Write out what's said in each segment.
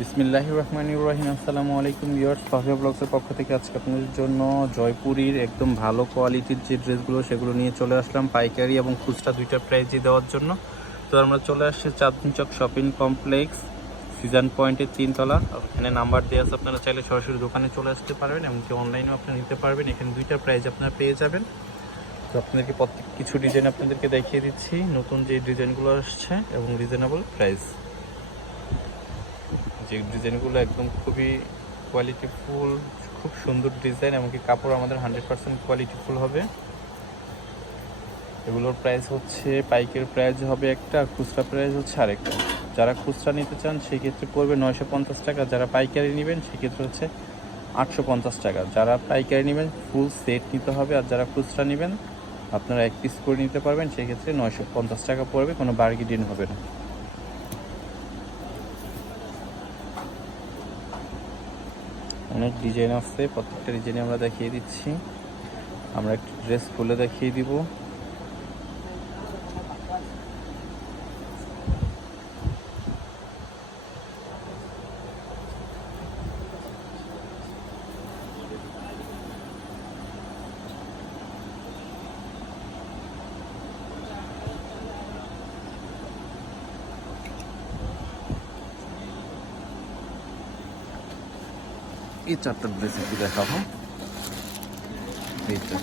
বিসমিল্লাহ রহমান ইব্রাহিম আসসালামু আলাইকুম ভিউয়ার্স ফাফিয়া ব্লগসের পক্ষ থেকে আজকে আপনাদের জন্য জয়পুরীর একদম ভালো কোয়ালিটির যে ড্রেসগুলো, সেগুলো নিয়ে চলে আসলাম পাইকারি এবং খুচরা দুইটা প্রাইজে দেওয়ার জন্য। তো আমরা চলে আসছি Chandni Chowk shopping complex, season পয়েন্টের তিনতলা। এখানে নাম্বার দেওয়া আছে, আপনারা চাইলে সরাসরি দোকানে চলে আসতে পারবেন এমনকি অনলাইনেও আপনারা নিতে পারবেন। এখানে দুইটা প্রাইজ আপনারা পেয়ে যাবেন। তো আপনাদেরকে প্রত্যেক কিছু ডিজাইন আপনাদেরকে দেখিয়ে দিচ্ছি, নতুন যে ডিজাইনগুলো আসছে এবং রিজনেবল প্রাইস যে ডিজাইনগুলো একদম খুবই কোয়ালিটিফুল খুব সুন্দর ডিজাইন, এমনকি কাপড় আমাদের হান্ড্রেড পার্সেন্ট কোয়ালিটিফুল হবে। এগুলোর প্রাইস হচ্ছে, পাইকের প্রাইস হবে একটা, খুচরা প্রাইস হচ্ছে আরেকটা। যারা খুচরা নিতে চান, সেক্ষেত্রে পড়বে নয়শো পঞ্চাশ টাকা। যারা পাইকারি নেবেন, সেক্ষেত্রে হচ্ছে আটশো পঞ্চাশ টাকা। যারা পাইকারি নেবেন ফুল সেট নিতে হবে। আর যারা খুচরা নেবেন, আপনারা এক পিস করে নিতে পারবেন, সেক্ষেত্রে নয়শো পঞ্চাশ টাকা পড়বে। কোনো বার্গেনিং হবে না। অনেক ডিজাইন আছে প্রত্যেকটা ডিজাইনে আমরা দেখিয়ে দিচ্ছি। আমরা একটু ড্রেস খুলে দেখিয়ে দিব। এই চারটা ড্রেস দেখাবো। এইটা।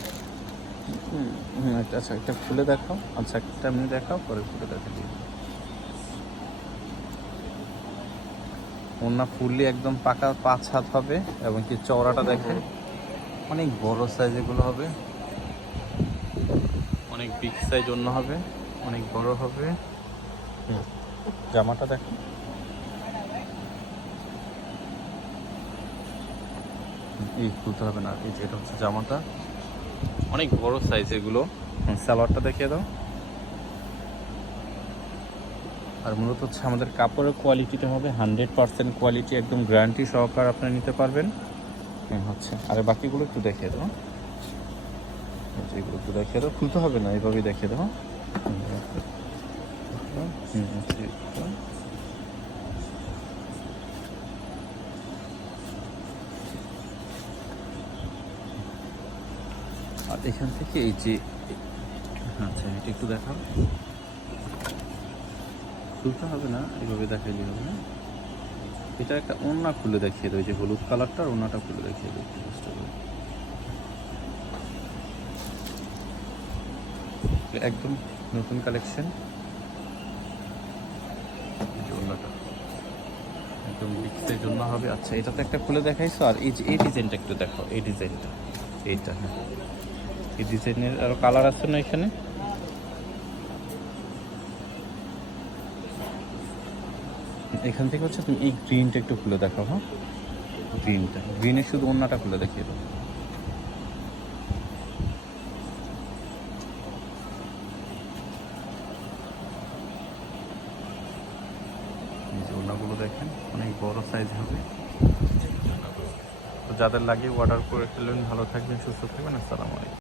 হুম, একটা- আচ্ছা একটা খুলে দেখাও। আচ্ছা একটা এমনি দেখাও পরে খুলে দেখা দিই ওনা ফুললি একদম পাকা পাঁচ হাত হবে এবং কি চওড়াটা দেখেন। অনেক বড় সাইজ এগুলো হবে। অনেক বিগ সাইজ অন্য হবে। অনেক বড় হবে। জামাটা দেখেন। এই খুলতে হবে না এই যে এটা হচ্ছে জামাটা অনেক বড় সাইজ এগুলো হুম, সালোয়ারটা দেখিয়ে দাও আর মূলত হচ্ছে আমাদের কাপড়ের কোয়ালিটিটা হবে হান্ড্রেড পার্সেন্ট কোয়ালিটি একদম গ্যারান্টি সহকার আপনারা নিতে পারবেন হচ্ছে আর বাকিগুলো একটু দেখিয়ে দাও এগুলো একটু দেখিয়ে দাও খুলতে হবে না এইভাবেই দেখিয়ে দাও হুম, হুম, হচ্ছে এটা। আর এখান থেকে এই যে আচ্ছা এটা একটু দেখাও। খুলতে হবে না এইভাবে দেখাইলে হবে না। এটা একটা ওন্না খুলে দেখিয়ে দেয় যে হলুদ কালারটার ওন্নাটা খুলে দেখিয়ে করে একদম নতুন কালেকশন। ওন্নাটা একদম বিক্সের জন্য হবে। আচ্ছা এটা তো একটা খুলে দেখাইছো, আর এই যে এই ডিজাইনটা একটু দেখো এই ডিজাইনটা। এইটা হ্যাঁ। এই ডিজাইনের আরও কালার আছে না এখানে? এখান থেকে হচ্ছে তুমি এই গ্রিনটা একটু খুলে দেখো হ্যাঁ? গ্রিনটা গ্রিনের শুধু অন্যটা খুলে দেখিয়ে দাও। ওড়নাগুলো দেখেন অনেক বড় সাইজ হবে। তো যাদের লাগে অর্ডার করে ফেলবেন ভালো থাকবেন সুস্থ থাকবেন আসসালামু আলাইকুম।